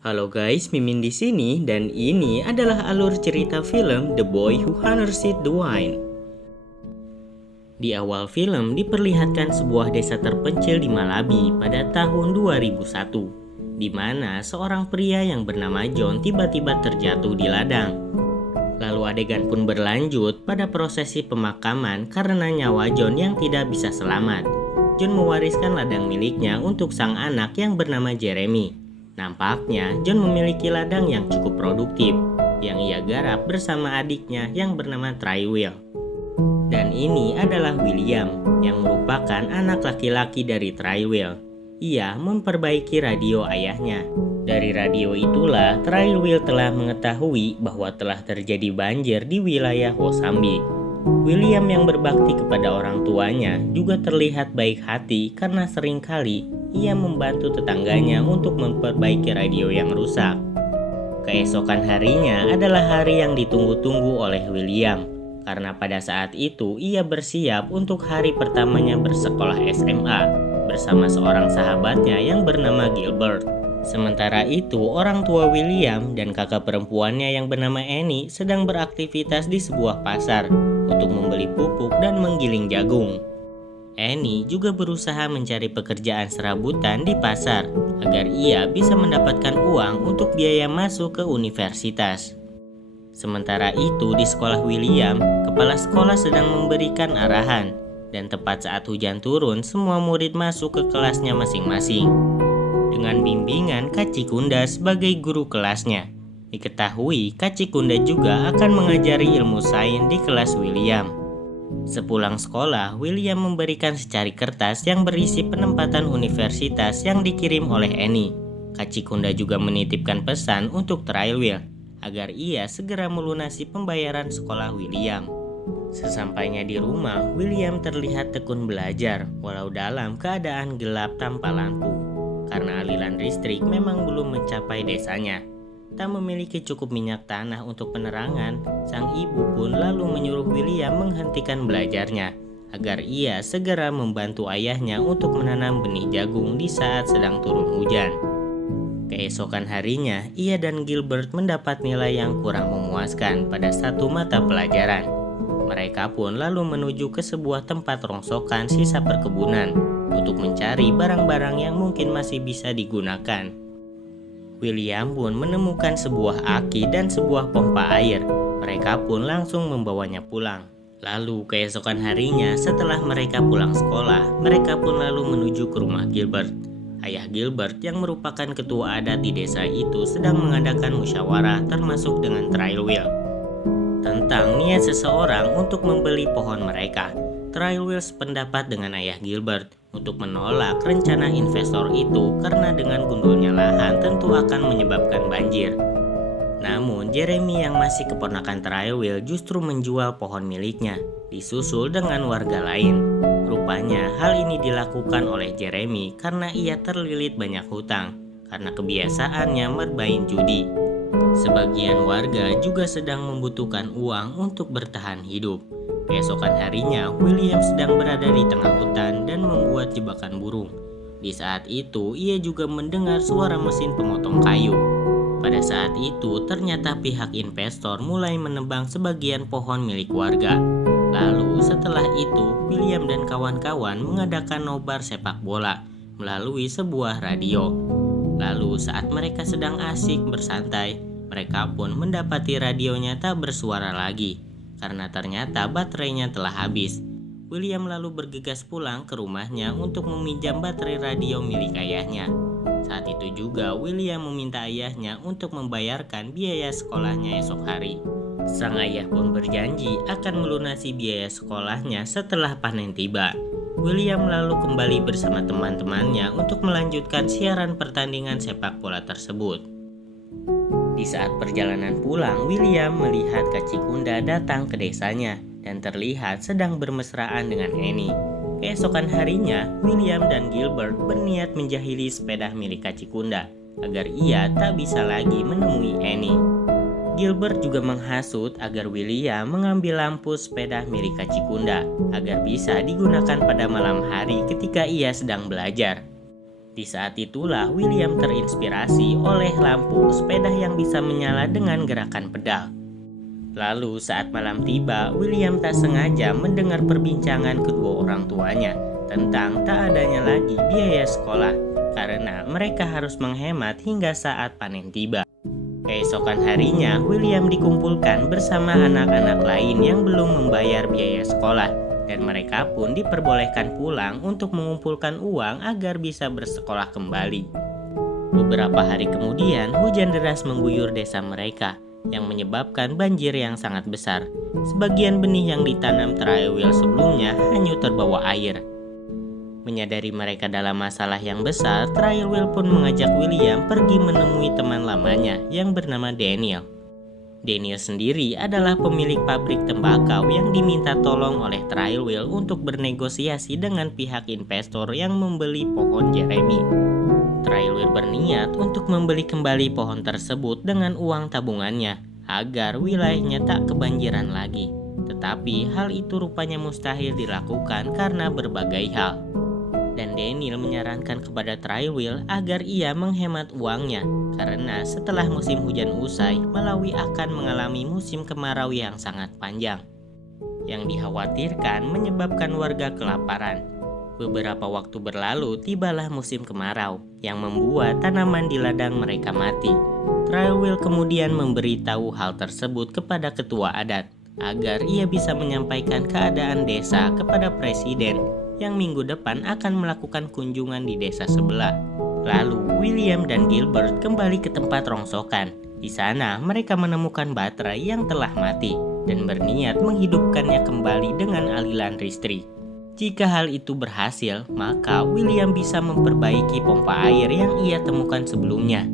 Halo guys, Mimin di sini dan ini adalah alur cerita film The Boy Who Harnessed the Wind. Di awal film diperlihatkan sebuah desa terpencil di Malawi pada tahun 2001, di mana seorang pria yang bernama John tiba-tiba terjatuh di ladang. Lalu adegan pun berlanjut pada prosesi pemakaman karena nyawa John yang tidak bisa selamat. John mewariskan ladang miliknya untuk sang anak yang bernama Jeremy. Nampaknya John memiliki ladang yang cukup produktif, yang ia garap bersama adiknya yang bernama Trywell. Dan ini adalah William, yang merupakan anak laki-laki dari Trywell. Ia memperbaiki radio ayahnya. Dari radio itulah Trywell telah mengetahui bahwa telah terjadi banjir di wilayah Mozambik. William yang berbakti kepada orang tuanya juga terlihat baik hati karena seringkali ia membantu tetangganya untuk memperbaiki radio yang rusak. Keesokan harinya adalah hari yang ditunggu-tunggu oleh William, karena pada saat itu ia bersiap untuk hari pertamanya bersekolah SMA bersama seorang sahabatnya yang bernama Gilbert. Sementara itu, orang tua William dan kakak perempuannya yang bernama Annie sedang beraktivitas di sebuah pasar untuk membeli pupuk dan menggiling jagung. Annie juga berusaha mencari pekerjaan serabutan di pasar agar ia bisa mendapatkan uang untuk biaya masuk ke universitas. Sementara itu di sekolah William, kepala sekolah sedang memberikan arahan dan tepat saat hujan turun semua murid masuk ke kelasnya masing-masing. Dengan bimbingan Kak Cikunda sebagai guru kelasnya. Diketahui Kak Cikunda juga akan mengajari ilmu sains di kelas William. Sepulang sekolah, William memberikan secari kertas yang berisi penempatan universitas yang dikirim oleh Annie. Kak Cikunda juga menitipkan pesan untuk Trywell agar ia segera melunasi pembayaran sekolah William. Sesampainya di rumah, William terlihat tekun belajar walau dalam keadaan gelap tanpa lampu. Karena aliran listrik memang belum mencapai desanya. Tak memiliki cukup minyak tanah untuk penerangan, sang ibu pun lalu menyuruh William menghentikan belajarnya agar ia segera membantu ayahnya untuk menanam benih jagung di saat sedang turun hujan. Keesokan harinya, ia dan Gilbert mendapat nilai yang kurang memuaskan pada satu mata pelajaran. Mereka pun lalu menuju ke sebuah tempat rongsokan sisa perkebunan untuk mencari barang-barang yang mungkin masih bisa digunakan. William pun menemukan sebuah aki dan sebuah pompa air. Mereka pun langsung membawanya pulang. Lalu keesokan harinya setelah mereka pulang sekolah, mereka pun lalu menuju ke rumah Gilbert. Ayah Gilbert yang merupakan ketua adat di desa itu sedang mengadakan musyawarah termasuk dengan Trywell tentang niat seseorang untuk membeli pohon mereka. Trywell sependapat dengan ayah Gilbert untuk menolak rencana investor itu karena dengan gundulnya lahan tentu akan menyebabkan banjir. Namun Jeremy yang masih keponakan Trywell justru menjual pohon miliknya, disusul dengan warga lain. Rupanya hal ini dilakukan oleh Jeremy karena ia terlilit banyak hutang karena kebiasaannya bermain judi. Sebagian warga juga sedang membutuhkan uang untuk bertahan hidup. Keesokan harinya, William sedang berada di tengah hutan dan membuat jebakan burung. Di saat itu, ia juga mendengar suara mesin pemotong kayu. Pada saat itu, ternyata pihak investor mulai menebang sebagian pohon milik warga. Lalu setelah itu, William dan kawan-kawan mengadakan nobar sepak bola melalui sebuah radio. Lalu saat mereka sedang asik bersantai, mereka pun mendapati radionya tak bersuara lagi karena ternyata baterainya telah habis. William lalu bergegas pulang ke rumahnya untuk meminjam baterai radio milik ayahnya. Saat itu juga William meminta ayahnya untuk membayarkan biaya sekolahnya esok hari. Sang ayah pun berjanji akan melunasi biaya sekolahnya setelah panen tiba. William lalu kembali bersama teman-temannya untuk melanjutkan siaran pertandingan sepak bola tersebut. Di saat perjalanan pulang, William melihat Kak Cikunda datang ke desanya dan terlihat sedang bermesraan dengan Annie. Keesokan harinya, William dan Gilbert berniat menjahili sepeda milik Kak Cikunda agar ia tak bisa lagi menemui Annie. Gilbert juga menghasut agar William mengambil lampu sepeda milik Kak Cikunda agar bisa digunakan pada malam hari ketika ia sedang belajar. Di saat itulah William terinspirasi oleh lampu sepeda yang bisa menyala dengan gerakan pedal. Lalu saat malam tiba, William tak sengaja mendengar perbincangan kedua orang tuanya tentang tak adanya lagi biaya sekolah karena mereka harus menghemat hingga saat panen tiba. Keesokan harinya, William dikumpulkan bersama anak-anak lain yang belum membayar biaya sekolah, dan mereka pun diperbolehkan pulang untuk mengumpulkan uang agar bisa bersekolah kembali. Beberapa hari kemudian, hujan deras mengguyur desa mereka, yang menyebabkan banjir yang sangat besar. Sebagian benih yang ditanam Traiwell sebelumnya hanyut terbawa air. Menyadari mereka dalam masalah yang besar, Traiwell pun mengajak William pergi menemui teman lamanya yang bernama Daniel. Daniel sendiri adalah pemilik pabrik tembakau yang diminta tolong oleh Traiwell untuk bernegosiasi dengan pihak investor yang membeli pohon Jeremy. Traiwell berniat untuk membeli kembali pohon tersebut dengan uang tabungannya agar wilayahnya tak kebanjiran lagi. Tetapi hal itu rupanya mustahil dilakukan karena berbagai hal. Dan Daniel menyarankan kepada Traiwell agar ia menghemat uangnya karena setelah musim hujan usai, Malawi akan mengalami musim kemarau yang sangat panjang yang dikhawatirkan menyebabkan warga kelaparan. Beberapa waktu berlalu, tibalah musim kemarau yang membuat tanaman di ladang mereka mati. Traiwell kemudian memberitahu hal tersebut kepada ketua adat agar ia bisa menyampaikan keadaan desa kepada presiden yang minggu depan akan melakukan kunjungan di desa sebelah. Lalu William dan Gilbert kembali ke tempat rongsokan. Di sana mereka menemukan baterai yang telah mati dan berniat menghidupkannya kembali dengan aliran listrik. Jika hal itu berhasil, maka William bisa memperbaiki pompa air yang ia temukan sebelumnya.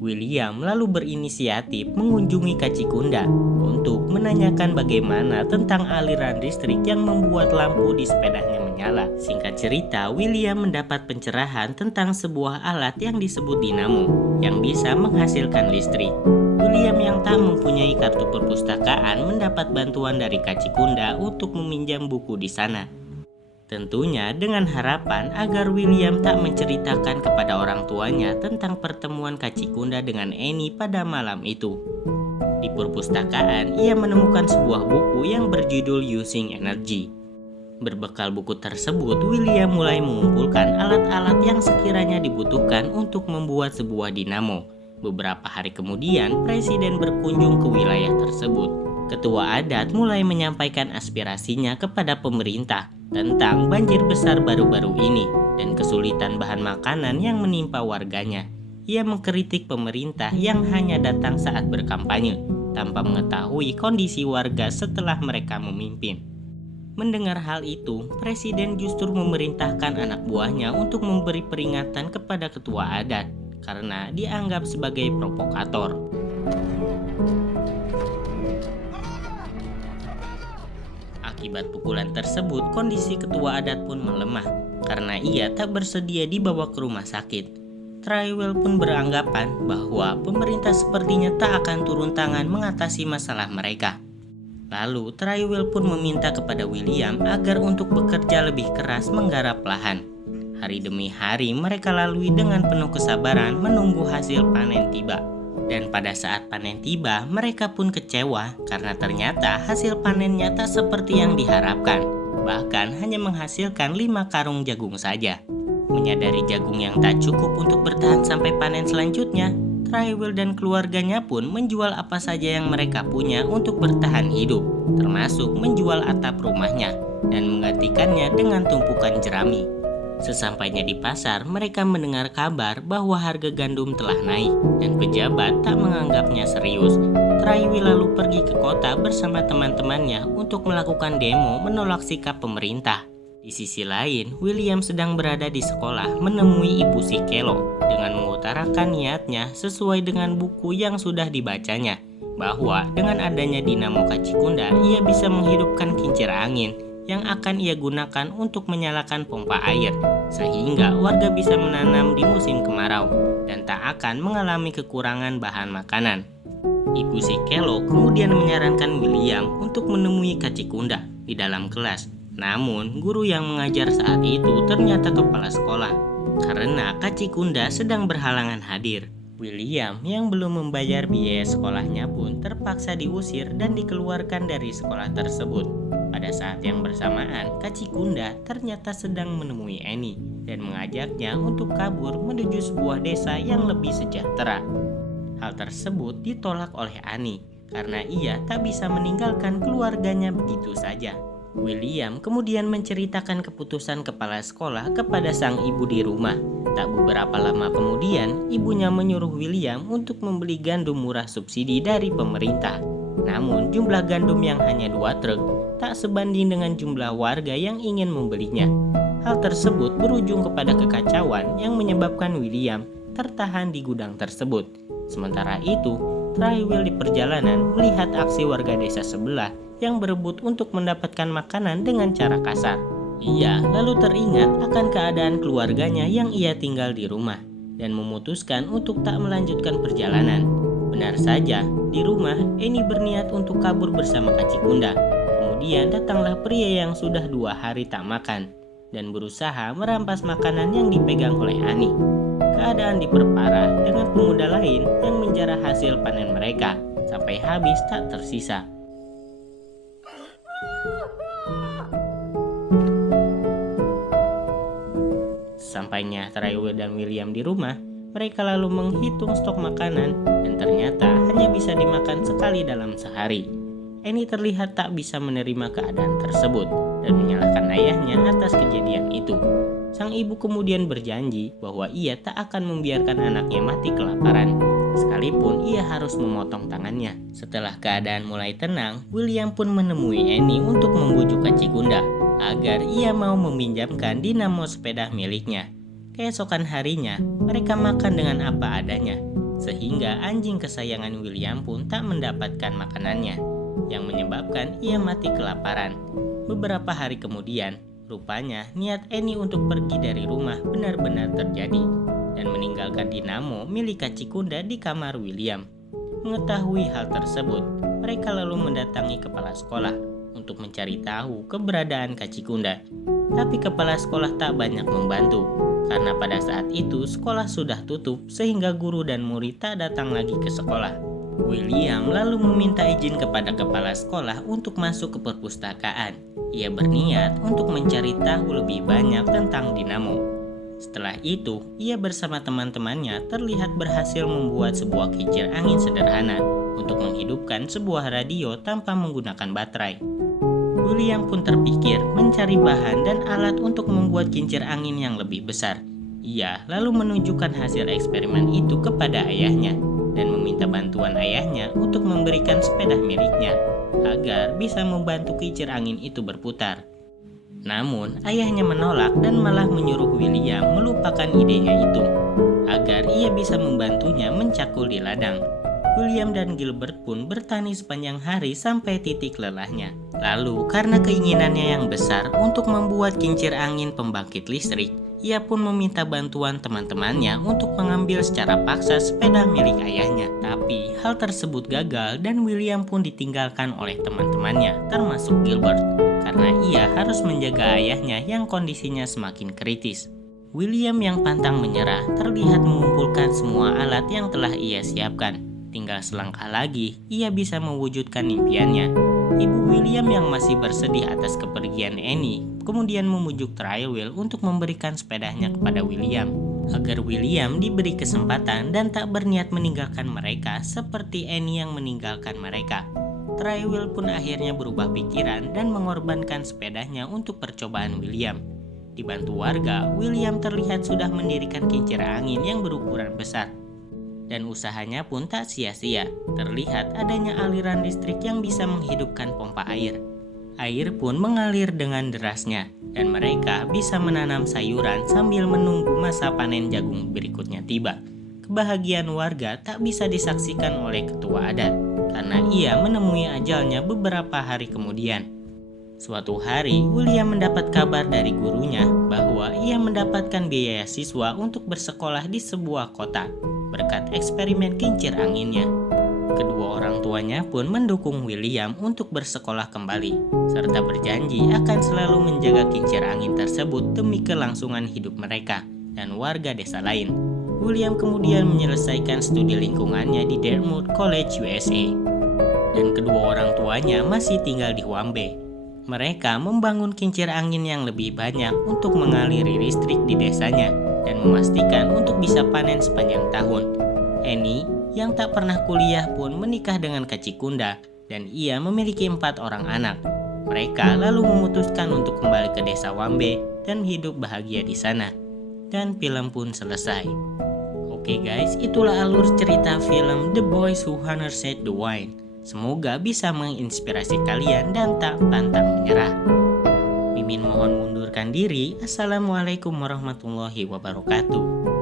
William lalu berinisiatif mengunjungi Kacikunda untuk menanyakan bagaimana tentang aliran listrik yang membuat lampu di sepedanya menyala. Singkat cerita, William mendapat pencerahan tentang sebuah alat yang disebut dinamo yang bisa menghasilkan listrik. William yang tak mempunyai kartu perpustakaan mendapat bantuan dari Kacikunda untuk meminjam buku di sana. Tentunya dengan harapan agar William tak menceritakan kepada orang tuanya tentang pertemuan Kacikunda dengan Annie pada malam itu. Di perpustakaan, ia menemukan sebuah buku yang berjudul Using Energy. Berbekal buku tersebut, William mulai mengumpulkan alat-alat yang sekiranya dibutuhkan untuk membuat sebuah dinamo. Beberapa hari kemudian, presiden berkunjung ke wilayah tersebut. Ketua adat mulai menyampaikan aspirasinya kepada pemerintah tentang banjir besar baru-baru ini dan kesulitan bahan makanan yang menimpa warganya. Ia mengkritik pemerintah yang hanya datang saat berkampanye, tanpa mengetahui kondisi warga setelah mereka memimpin. Mendengar hal itu, presiden justru memerintahkan anak buahnya untuk memberi peringatan kepada ketua adat karena dianggap sebagai provokator. Akibat pukulan tersebut, kondisi ketua adat pun melemah karena ia tak bersedia dibawa ke rumah sakit. Traiwell pun beranggapan bahwa pemerintah sepertinya tak akan turun tangan mengatasi masalah mereka. Lalu Traiwell pun meminta kepada William agar untuk bekerja lebih keras menggarap lahan. Hari demi hari mereka lalui dengan penuh kesabaran menunggu hasil panen tiba. Dan pada saat panen tiba, mereka pun kecewa karena ternyata hasil panennya tak seperti yang diharapkan. Bahkan hanya menghasilkan 5 karung jagung saja. Menyadari jagung yang tak cukup untuk bertahan sampai panen selanjutnya, Traiwell dan keluarganya pun menjual apa saja yang mereka punya untuk bertahan hidup, termasuk menjual atap rumahnya dan menggantikannya dengan tumpukan jerami. Sesampainya di pasar, mereka mendengar kabar bahwa harga gandum telah naik dan pejabat tak menganggapnya serius. Traiwell lalu pergi ke kota bersama teman-temannya untuk melakukan demo menolak sikap pemerintah. Di sisi lain, William sedang berada di sekolah menemui Ibu Sikelo dengan mengutarakan niatnya sesuai dengan buku yang sudah dibacanya, bahwa dengan adanya dinamo Kacikunda, ia bisa menghidupkan kincir angin yang akan ia gunakan untuk menyalakan pompa air, sehingga warga bisa menanam di musim kemarau dan tak akan mengalami kekurangan bahan makanan. Ibu Sikelo kemudian menyarankan William untuk menemui Kacikunda di dalam kelas. Namun, guru yang mengajar saat itu ternyata kepala sekolah karena Kacikunda sedang berhalangan hadir. William yang belum membayar biaya sekolahnya pun terpaksa diusir dan dikeluarkan dari sekolah tersebut. Pada saat yang bersamaan, Kacikunda ternyata sedang menemui Annie dan mengajaknya untuk kabur menuju sebuah desa yang lebih sejahtera. Hal tersebut ditolak oleh Annie karena ia tak bisa meninggalkan keluarganya begitu saja. William kemudian menceritakan keputusan kepala sekolah kepada sang ibu di rumah. Tak beberapa lama kemudian, ibunya menyuruh William untuk membeli gandum murah subsidi dari pemerintah. Namun jumlah gandum yang hanya 2 truk tak sebanding dengan jumlah warga yang ingin membelinya. Hal tersebut berujung kepada kekacauan yang menyebabkan William tertahan di gudang tersebut. Sementara itu, Traiwell di perjalanan melihat aksi warga desa sebelah yang berebut untuk mendapatkan makanan dengan cara kasar. Ia lalu teringat akan keadaan keluarganya yang ia tinggal di rumah dan memutuskan untuk tak melanjutkan perjalanan. Benar saja, di rumah Annie berniat untuk kabur bersama Kacikunda. Kemudian datanglah pria yang sudah 2 hari tak makan dan berusaha merampas makanan yang dipegang oleh Annie. Keadaan diperparah dengan pemuda lain yang menjarah hasil panen mereka sampai habis tak tersisa. Sampainya Traiwell dan William di rumah, mereka lalu menghitung stok makanan dan ternyata hanya bisa dimakan sekali dalam sehari. Annie terlihat tak bisa menerima keadaan tersebut dan menyalahkan ayahnya atas kejadian itu. Sang ibu kemudian berjanji bahwa ia tak akan membiarkan anaknya mati kelaparan, sekalipun ia harus memotong tangannya. Setelah keadaan mulai tenang, William pun menemui Annie untuk membujuk Kacikunda agar ia mau meminjamkan dinamo sepeda miliknya. Keesokan harinya, mereka makan dengan apa adanya, sehingga anjing kesayangan William pun tak mendapatkan makanannya, yang menyebabkan ia mati kelaparan. Beberapa hari kemudian, rupanya niat Annie untuk pergi dari rumah benar-benar terjadi dan meninggalkan dinamo milik Kacikunda di kamar William. Mengetahui hal tersebut, mereka lalu mendatangi kepala sekolah untuk mencari tahu keberadaan Kacikunda. Tapi kepala sekolah tak banyak membantu, karena pada saat itu sekolah sudah tutup sehingga guru dan murid tak datang lagi ke sekolah. William lalu meminta izin kepada kepala sekolah untuk masuk ke perpustakaan. Ia berniat untuk mencari tahu lebih banyak tentang dinamo. Setelah itu, ia bersama teman-temannya terlihat berhasil membuat sebuah kincir angin sederhana untuk menghidupkan sebuah radio tanpa menggunakan baterai. William pun terpikir mencari bahan dan alat untuk membuat kincir angin yang lebih besar. Ia lalu menunjukkan hasil eksperimen itu kepada ayahnya dan meminta bantuan ayahnya untuk memberikan sepeda miliknya agar bisa membantu kincir angin itu berputar. Namun, ayahnya menolak dan malah menyuruh William melupakan idenya itu agar ia bisa membantunya mencakul di ladang. William dan Gilbert pun bertani sepanjang hari sampai titik lelahnya. Lalu, karena keinginannya yang besar untuk membuat kincir angin pembangkit listrik, ia pun meminta bantuan teman-temannya untuk mengambil secara paksa sepeda milik ayahnya. Tapi, hal tersebut gagal dan William pun ditinggalkan oleh teman-temannya, termasuk Gilbert, karena ia harus menjaga ayahnya yang kondisinya semakin kritis. William yang pantang menyerah terlihat mengumpulkan semua alat yang telah ia siapkan. Tinggal selangkah lagi, ia bisa mewujudkan impiannya. Ibu William yang masih bersedih atas kepergian Annie, kemudian memujuk Traiwell untuk memberikan sepedanya kepada William, agar William diberi kesempatan dan tak berniat meninggalkan mereka seperti Annie yang meninggalkan mereka. Traiwell pun akhirnya berubah pikiran dan mengorbankan sepedanya untuk percobaan William. Dibantu warga, William terlihat sudah mendirikan kincir angin yang berukuran besar. Dan usahanya pun tak sia-sia. Terlihat adanya aliran listrik yang bisa menghidupkan pompa air. Air pun mengalir dengan derasnya, dan mereka bisa menanam sayuran sambil menunggu masa panen jagung berikutnya tiba. Kebahagiaan warga tak bisa disaksikan oleh ketua adat, karena ia menemui ajalnya beberapa hari kemudian. Suatu hari, William mendapat kabar dari gurunya bahwa ia mendapatkan biaya siswa untuk bersekolah di sebuah kota berkat eksperimen kincir anginnya. Kedua orang tuanya pun mendukung William untuk bersekolah kembali, serta berjanji akan selalu menjaga kincir angin tersebut demi kelangsungan hidup mereka. dan warga desa lain. William kemudian menyelesaikan studi lingkungannya di Dartmouth College, USA. Dan kedua orang tuanya masih tinggal di Wambe. Mereka membangun kincir angin yang lebih banyak untuk mengaliri listrik di desanya dan memastikan untuk bisa panen sepanjang tahun. Annie yang tak pernah kuliah pun menikah dengan Kacikunda dan ia memiliki 4 orang anak. Mereka lalu memutuskan untuk kembali ke desa Wambe dan hidup bahagia di sana. Dan film pun selesai. Oke guys, itulah alur cerita film The Boys Who Hunted the Wind. Semoga bisa menginspirasi kalian dan tak pantang menyerah. Mimin mohon mundurkan diri. Assalamualaikum warahmatullahi wabarakatuh.